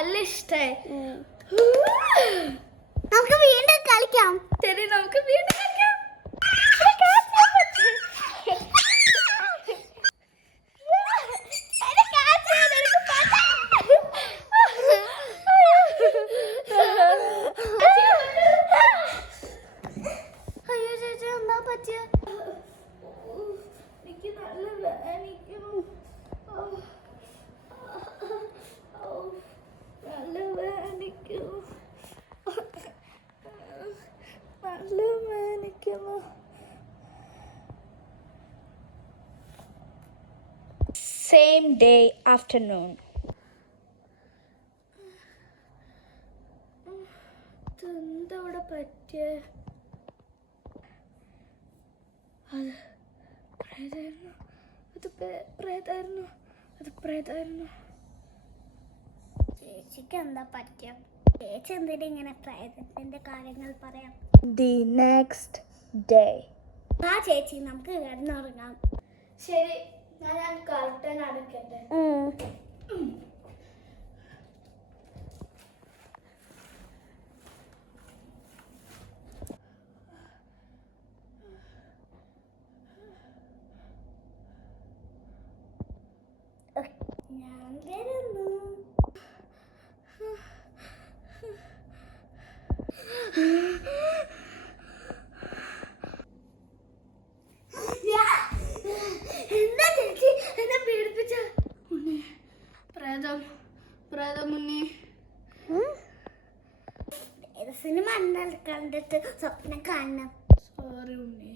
നല്ല ഇഷ്ടായി. നമുക്ക് വീണ്ടും കളിക്കാം. ശരി, നമുക്ക് വീണ്ടും കളിക്കാം. അയ്യോ ചേച്ചി, എന്താ പറ്റിയ? എനിക്ക് നല്ല വേദനിക്കുന്നു. നല്ല വേദനിക്കുന്നു. നല്ല വേദനിക്കുന്നു. Same day afternoon. എന്താ ഇവിടെ പറ്റിയ? അത് പ്രേതായിരുന്നു. അത് പ്രേതായിരുന്നു. ചേച്ചിക്ക് എന്താ പറ്റിയ? ചേച്ചി എന്തിനാ ഇങ്ങനെ പ്രേതത്തിന്റെ കാര്യങ്ങൾ പറയാം? The next day. ആ ചേച്ചി, നമുക്ക് കിടന്നുറങ്ങാം. ശരി, ഞാൻ കർട്ടൻ അടയ്ക്കട്ടെ. ഞാൻ വരുന്നു. എന്താ ചേച്ചി എന്നെ പേടിപ്പിച്ച? പ്രേതം മുന്നേ. സിനിമ കണ്ടിട്ട് സ്വപ്നം കാണണം. സോറി ഉണ്ണി.